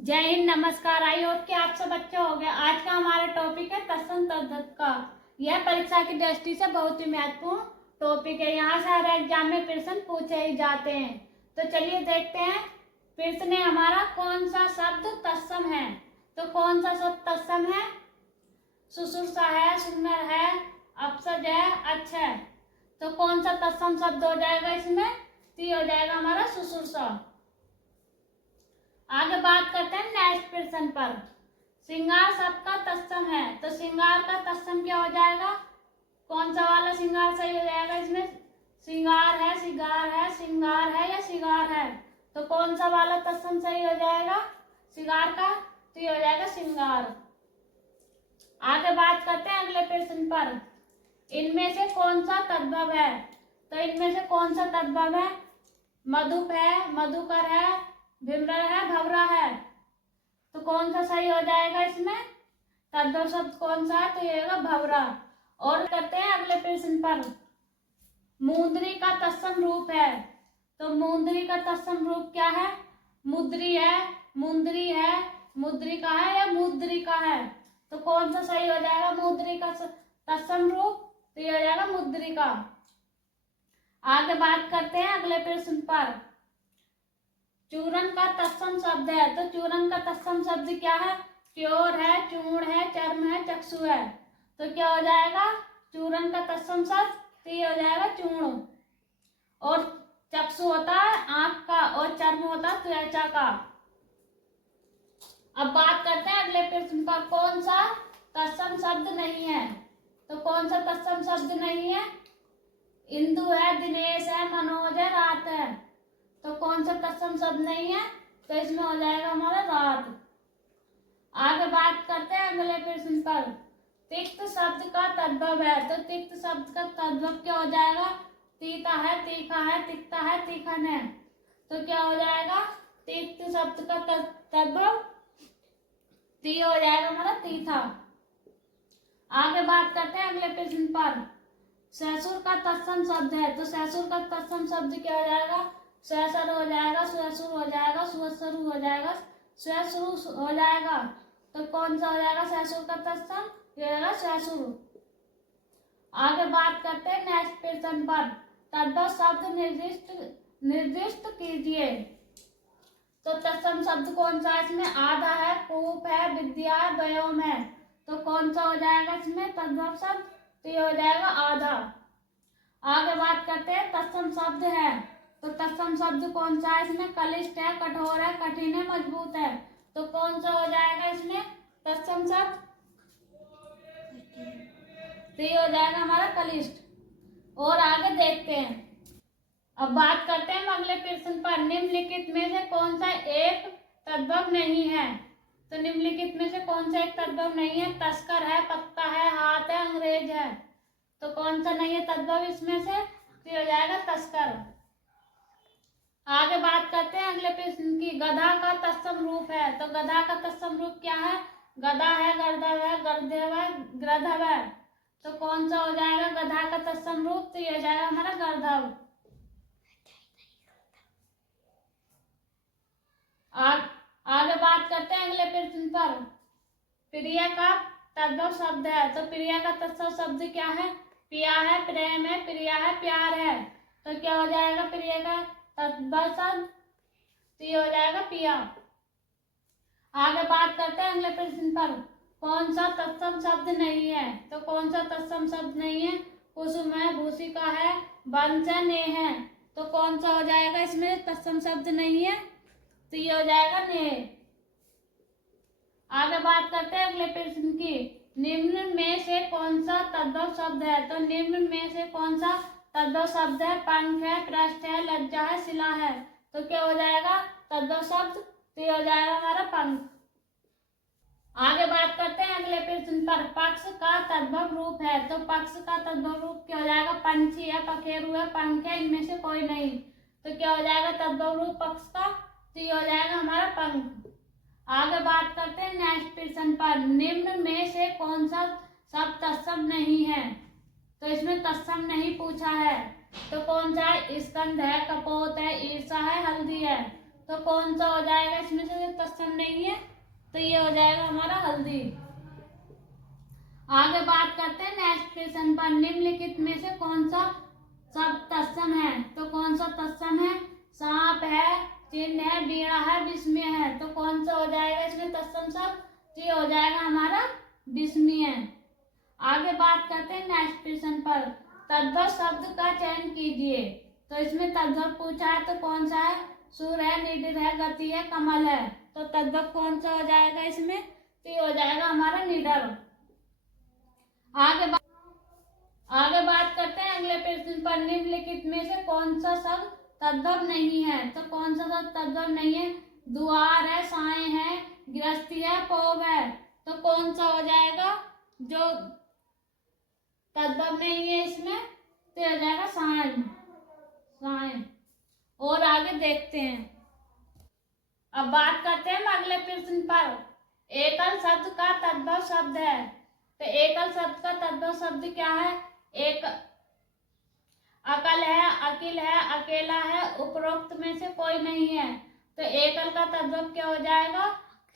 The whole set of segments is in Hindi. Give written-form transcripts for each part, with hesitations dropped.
जय हिंद, नमस्कार। आई होप कि आप सब अच्छे हो गए। आज का हमारा टॉपिक है तत्सम तद्धित का। यह परीक्षा की दृष्टि से बहुत ही महत्वपूर्ण टॉपिक है। यहाँ से हर एग्जाम में प्रश्न पूछे ही जाते हैं। तो चलिए देखते हैं प्रश्न में हमारा कौन सा शब्द तत्सम है। तो कौन सा शब्द तत्सम है? सुसुरसा है, सुंदर है, अपसज है, अच्छा है। तो कौन सा तत्सम शब्द हो जाएगा इसमें? तो हो जाएगा हमारा सुसुरसा। आगे बात करते हैं नेक्स्ट प्रश्न पर। श्रृंगार शब्द का तत्सम है। तो श्रृंगार का तत्सम क्या हो जाएगा? कौन सा वाला श्रृंगार सही हो जाएगा इसमें? श्रृंगार है, श्रृंगार है, श्रृंगार है या श्रृंगार है? तो कौन सा वाला तत्सम सही हो जाएगा श्रृंगार का? तो ये हो जाएगा श्रृंगार। आगे बात करते हैं अगले प्रश्न पर। इनमें से कौन सा तद्भव है? तो इनमें से कौन सा तद्भव है? मधुप है, मधुकर है, विमृत है, भवरा है। तो कौन सा सही हो जाएगा इसमें? तद्भव शब्द कौन सा है? तो ये होगा भवरा। और करते हैं अगले प्रश्न पर। मुंदरी का तत्सम रूप है। तो मुंदरी का तत्सम रूप क्या है? मुद्री है, मुंदरी है, मुद्रिका है या मुद्रिका है? तो कौन सा सही हो जाएगा मुद्री का तत्सम रूप? तो ये हो जाएगा मुद्रिका। आगे बात करते हैं अगले प्रश्न पर। चूर्ण का तत्सम शब्द है। तो चूर्ण का तत्सम शब्द क्या है? च्योर है, चूर्ण है, चर्म है, चक्षु है। तो क्या हो जाएगा चूर्ण का तत्सम शब्द? तो ये हो जाएगा चूर्ण। और चक्षु होता है आंख का और चर्म होता है त्वचा का। अब बात करते हैं अगले प्रश्न पर। कौन सा तत्सम शब्द नहीं है? तो कौन सा तत्सम शब्द नहीं है? इंदु है, दिनेश है, मनोज है, रात है। तो कौन सा तत्सम शब्द नहीं है? तो इसमें हो जाएगा हमारा रात। आगे बात करते हैं अगले प्रश्न पर। तिक्त शब्द का तद्भव है। तो तिक्त शब्द का तद्भव क्या हो जाएगा? तीता है, तीखा है, तिक्ता है, तीखन है। तो क्या हो जाएगा तिक्त शब्द का तद्भव? ती हो जाएगा हमारा तीथा। आगे बात करते हैं अगले प्रश्न पर। ससुर का तत्सम शब्द है। तो ससुर का तत्सम शब्द क्या हो जाएगा? ससुर हो जाएगा, सुसुर हो जाएगा, सुसुर हो जाएगा, ससुर हो जाएगा। तो कौन सा हो जाएगा ससुर का तत्सम? ये होगा ससुर। आगे बात करते हैं नेक्स्ट प्रश्न पर। तद्भव शब्द निर्दिष्ट कीजिए। तो तत्सम शब्द कौन सा है इसमें? आधा है, कूप है, विद्या है, व्योम है। तो कौन सा हो जाएगा इसमें तद्भव शब्द? तो ये हो जाएगा आधा। आगे बात करते हैं तत्सम शब्द है। तो तत्सम शब्द कौन सा है इसमें? कलिष्ठ है, कठोर है, कठिन है, मजबूत है। तो कौन सा हो जाएगा इसमें तत्सम शब्द? तो ये हो जाएगा हमारा कलिष्ठ। और आगे देखते हैं। अब बात करते हैं अगले प्रश्न पर। निम्नलिखित में से कौन सा एक तद्भव नहीं है? तो निम्नलिखित में से कौन सा एक तद्भव नहीं है? तस्कर है, पत्ता है, हाथ है, अंग्रेज है। तो कौन सा नहीं है तद्भव इसमें से? तो हो जाएगा तस्कर। आगे बात करते हैं अगले प्रश्न की। गधा का तत्सम रूप है। तो गधा का तत्सम रूप क्या है? गधा है, गर्दभ है, गर्दभ है, ग्रधव है। तो कौन सा हो जाएगा गधा का तत्सम रूप? तो ये हो जाएगा हमारा गर्दभ। आगे बात करते हैं अगले प्रश्न पर। प्रिय का तद्भव शब्द है। तो प्रिय का तत्सम शब्द क्या है? पिया है, प्रेम है, प्रिया है, प्यार है। तो क्या हो जाएगा प्रिय का तद्भव शब्द? तो ये हो जाएगा पिया। आगे बात करते हैं अगले प्रश्न पर। कौन सा तत्सम शब्द नहीं है? तो कौन सा तत्सम शब्द नहीं है? कुसुम है, भूषिका है, वंश है, नेह है। तो कौन सा हो जाएगा इसमें तत्सम शब्द नहीं है? तो ये हो जाएगा नेह। आगे बात करते हैं अगले प्रश्न की। निम्न में से कौन सा तद्भव शब्द है? तो निम्न में से कौन सा तद्भव शब्द है? पंख है, पृष्ठ है, लज्जा है, शिला है। तो क्या हो जाएगा तद्भव शब्द? तो ये हो जाएगा हमारा पंख। आगे बात करते हैं अगले प्रश्न पर। पक्ष का तद्भव रूप है। तो पक्ष का तद्भव रूप क्या हो जाएगा? पंछी है, पखेरु है, पंख है, इनमें से कोई नहीं। तो क्या हो जाएगा तद्भव रूप पक्ष का? तो ये हो जाएगा हमारा पंख। आगे बात करते हैं नेक्स्ट प्रश्न पर। निम्न में से कौन सा शब्द तत्सम नहीं है? तो इसमें तत्सम नहीं पूछा है। तो कौन सा है? स्कंद है, कपोत है, ईर्षा है, हल्दी है। तो कौन सा हो जाएगा इसमें से जो तत्सम नहीं है? तो ये हो जाएगा हमारा हल्दी। आगे बात करते हैं नेक्स्ट क्वेश्चन पर। निम्नलिखित में से कौन सा शब्द तत्सम है? तो कौन सा तत्सम है? सांप है, चिन्ह है, बीड़ा है, विस्मय है। तो कौन सा हो जाएगा इसमें तत्सम शब्द? तो ये हो जाएगा हमारा विस्मय। आगे बात करते हैं नेक्स्ट क्वेश्चन पर। तद्भव शब्द का चयन कीजिए। तो इसमें तद्भव पूछा है तो कौन सा है? सुर है, निडर है, गति है, कमल है। तो तद्भव कौन सा हो जाएगा इसमें? तो ये हो जाएगा हमारा निडर। आगे बात करते हैं अगले प्रश्न पर। निम्नलिखित में से कौन सा शब्द तद्भव नहीं है? तो कौन सा शब्द तद्भव नहीं है? द्वार है, साए है, गृहस्थी है, पौव है। तो कौन सा हो जाएगा जो तद्भव नहीं है इसमें? तो हो जाएगा साए। और आगे देखते हैं। अब बात करते हैं अगले प्रश्न पर। एकल शब्द का तद्भव शब्द है। तो एकल शब्द का तद्भव शब्द क्या है? एक अकल है, अकिल है, अकेला है, उपरोक्त में से कोई नहीं है। तो एकल का तद्भव क्या हो जाएगा?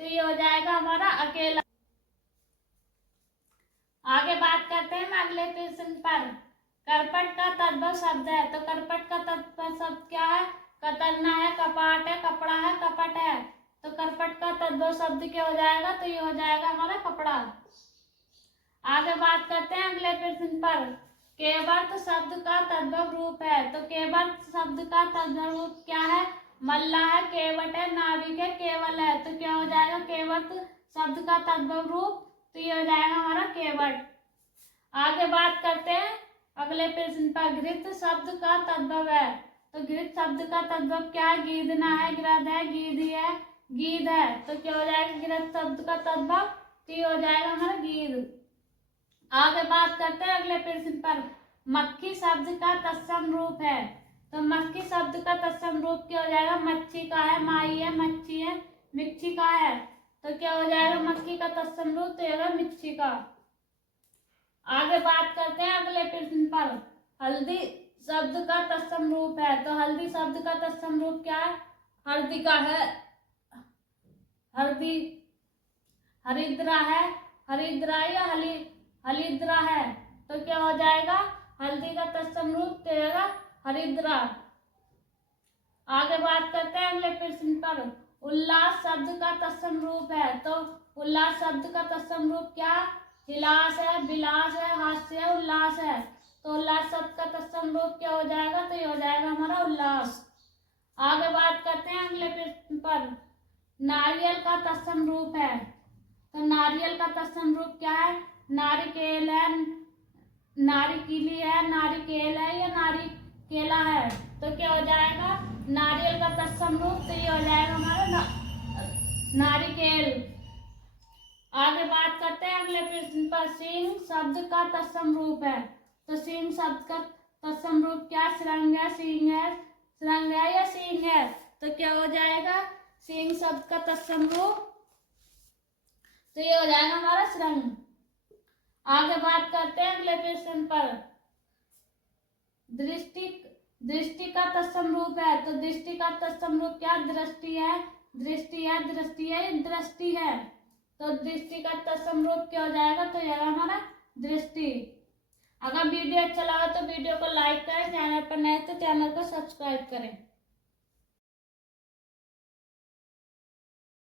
तो ये हो जाएगा हमारा अकेला। आगे बात करते हैं अगले प्रश्न पर। करपट का तद्भव शब्द है। तो करपट का तद्भव शब्द क्या है? कतरना है, कपाट है, कपड़ा है, कपट है। तो करपट का तद्भव शब्द क्या हो जाएगा? तो ये हो जाएगा हमारा कपड़ा। आगे बात करते हैं अगले प्रश्न पर। केवर्त शब्द का तद्भव रूप है। तो केवर्त शब्द का तद्भव रूप क्या है? मल्ला है, केवट है, नाविक है, केवल है। तो क्या हो जाएगा केवर्त शब्द का तद्भव रूप? तो ये हो जाएगा हमारा केवट। आगे बात करते हैं अगले प्रश्न पर। घृत शब्द का तद्भव है। तो घृत शब्द का तद्भव क्या है? गीदना है, गृध है, गीधी है, गीध है। तो क्या हो जाएगा घृत शब्द का तद्भव? तो ये हो जाएगा हमारा गीध। आगे बात करते हैं अगले प्रश्न पर। मक्खी शब्द का तत्सम रूप है। तो मक्खी शब्द का तत्सम रूप क्या हो जाएगा? मच्छी का है, माई है, मच्छी है, मिच्छी का है। तो क्या हो जाएगा मक्खी का तत्सम रूप? तो होगा मिच्छी का। आगे बात करते हैं अगले प्रश्न पर। हल्दी शब्द का तत्सम रूप है। तो हल्दी शब्द का तत्सम रूप क्या है? हल्दी का है, हल्दी, हरिद्रा है, हरिद्रा या हलिद्रा है। तो क्या हो जाएगा हल्दी का तत्सम रूप? तेरा हरिद्रा। आगे बात करते हैं अगले प्रश्न पर। उल्लास शब्द का तत्सम रूप है। तो उल्लास शब्द का तत्सम रूप क्या? हिलास है, विलास है, हास्य है, उल्लास है। तो उल्लास शब्द का तत्सम रूप क्या हो जाएगा? तो ये हो जाएगा हमारा उल्लास। आगे बात करते हैं अगले प्रश्न पर। नारियल का तत्सम रूप है। तो नारियल का तत्सम रूप क्या है? नारिकेल है, नारिकीली है, नारिकेल है या नारिकेला है। तो क्या हो जाएगा नारियल का तत्सम रूप? तो ये हो जाएगा हमारा नारिकेल। आगे बात करते हैं अगले प्रश्न पर। सिंह शब्द का तत्सम रूप है। तो सिंह शब्द का तत्सम रूप क्या? श्रृंग है, सिंह है, श्रृंग है या सिंह है। तो क्या हो जाएगा सिंह शब्द का तत्सम रूप? तो ये हो जाएगा हमारा श्रृंग। आगे बात करते हैं अगले प्रश्न पर। दृष्टि का तत्सम रूप है। तो दृष्टि का तत्सम रूप क्या? दृष्टि है, दृष्टि है, दृष्टि है, दृष्टि है। तो दृष्टि का तत्सम रूप क्या हो जाएगा? तो यह हमारा दृष्टि। अगर वीडियो अच्छा लगा तो वीडियो को लाइक करें, चैनल पर नए तो चैनल को सब्सक्राइब करें।